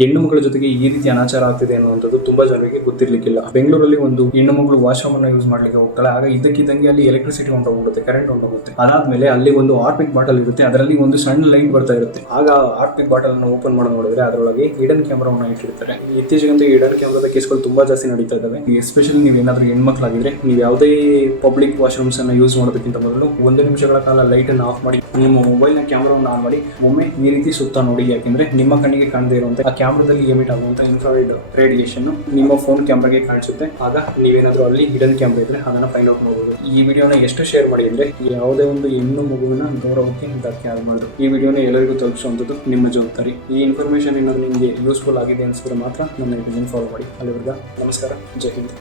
ಹೆಣ್ಣು ಮಕ್ಕಳ ಜೊತೆಗೆ ಈ ರೀತಿ ಅನಾಚಾರ ಆಗ್ತಿದೆ ಅನ್ನುವಂಥದ್ದು ತುಂಬಾ ಜನರಿಗೆ ಗೊತ್ತಿರ್ಲಿಕ್ಕಿಲ್ಲ. ಬೆಂಗಳೂರಲ್ಲಿ ಒಂದು ಹೆಣ್ಣು ಮಗಳು ವಾಶ್ರೂಮ್ ಅನ್ನು ಯೂಸ್ ಮಾಡ್ಲಿಕ್ಕೆ ಹೋಗ್ತಾಳೆ. ಆಗ ಇದ್ದಕ್ಕಿದ್ದಂಗೆ ಅಲ್ಲಿ ಎಲೆಕ್ಟ್ರಿಸಿಟಿ ಹೊಂಟೋಗ್ಬಿಡುತ್ತೆ, ಕರೆಂಟ್ ಹೊಂಟೋಗುತ್ತೆ. ಅದಾದ್ಮೇಲೆ ಅಲ್ಲಿ ಒಂದು ಹಾರ್ಪಿಕ್ ಬಾಟಲ್ ಇರುತ್ತೆ, ಅದರಲ್ಲಿ ಒಂದು ಸಣ್ಣ ಲೈಟ್ ಬರ್ತಾ ಇರುತ್ತೆ. ಆಗ ಹಾರ್ಪಿಕ್ ಬಾಟಲ್ ಅನ್ನು ಓಪನ್ ಮಾಡಿ ನೋಡಿದ್ರೆ ಅದರೊಳಗೆ ಹಿಡನ್ ಕ್ಯಾಮರಾವನ್ನು ಇಟ್ಟಿರ್ತಾರೆ. ಇತ್ತೀಚೆಗಂತೂ ಹಿಡನ್ ಕ್ಯಾಮರಾದ ಕೇಸ್ಗಳು ತುಂಬಾ ಜಾಸ್ತಿ ನಡೀತಾ ಇದ್ದಾವೆ. ಎಸ್ಪೆಷಲಿ ನೀವು ಏನಾದ್ರೂ ಹೆಣ್ಮಕ್ಳಾಗಿದ್ರೆ ನೀವು ಯಾವುದೇ ಪಬ್ಲಿಕ್ ವಾಶ್ರೂಮ್ಸ್ ಅನ್ನು ಯೂಸ್ ಮಾಡೋದಕ್ಕಿಂತ ಮೊದಲು 1 ನಿಮಿಷಗಳ ಕಾಲ ಲೈಟ್ ಅನ್ನು ಆಫ್ ಮಾಡಿ ನಿಮ್ಮ ಮೊಬೈಲ್ ನ ಕ್ಯಾಮರಾವನ್ನು ಆನ್ ಮಾಡಿ ಒಮ್ಮೆ ಈ ರೀತಿ ಸುತ್ತ ನೋಡಿ. ಯಾಕೆಂದ್ರೆ ನಿಮ್ಮ ಕಣ್ಣಿಗೆ ಕಾಣದೇ ಇರುವಂತೆ ಆ ಕ್ಯಾಮರಾದಲ್ಲಿ ಎಮಿಟ್ ಆಗುವಂತ ಇನ್ಫ್ರಾರೆಡ್ ರೇಡಿಯೇಷನ್ ನಿಮ್ಮ ಫೋನ್ ಕ್ಯಾಮ್ರಾಗೆ ಕಾಣಿಸುತ್ತೆ. ಆಗ ನೀವೇನಾದ್ರೂ ಅಲ್ಲಿ ಹಿಡನ್ ಕ್ಯಾಮ್ರಾ ಇದ್ರೆ ಅದನ್ನ ಫೈಂಡ್ ಔಟ್ ಮಾಡಬಹುದು. ಈ ವಿಡಿಯೋನ ಎಷ್ಟು ಶೇರ್ ಮಾಡಿ ಅಂದ್ರೆ ಯಾವುದೇ ಒಂದು ಹೆಣ್ಣು ಮಗುವಿನ ಗೌರವಕ್ಕೆ ಧಕ್ಕೆ ಆಗಬಾರ್ದು. ಈ ವಿಡಿಯೋನ ಎಲ್ಲರಿಗೂ ತಲುಪಿಸುವಂಥದ್ದು ನಿಮ್ಮ ಜವಾಬ್ದಾರಿ. ಈ ಇನ್ಫಾರ್ಮೇಶನ್ ಏನಾದ್ರು ನಿಮಗೆ ಯೂಸ್ಫುಲ್ ಆಗಿದೆ ಅನ್ಸಿದ್ರೆ ಮಾತ್ರ ನನ್ನ ಫಾಲೋ ಮಾಡಿ. ಅಲ್ಲಿವರೆಗೂ ನಮಸ್ಕಾರ, ಜೈ ಹಿಂದ್.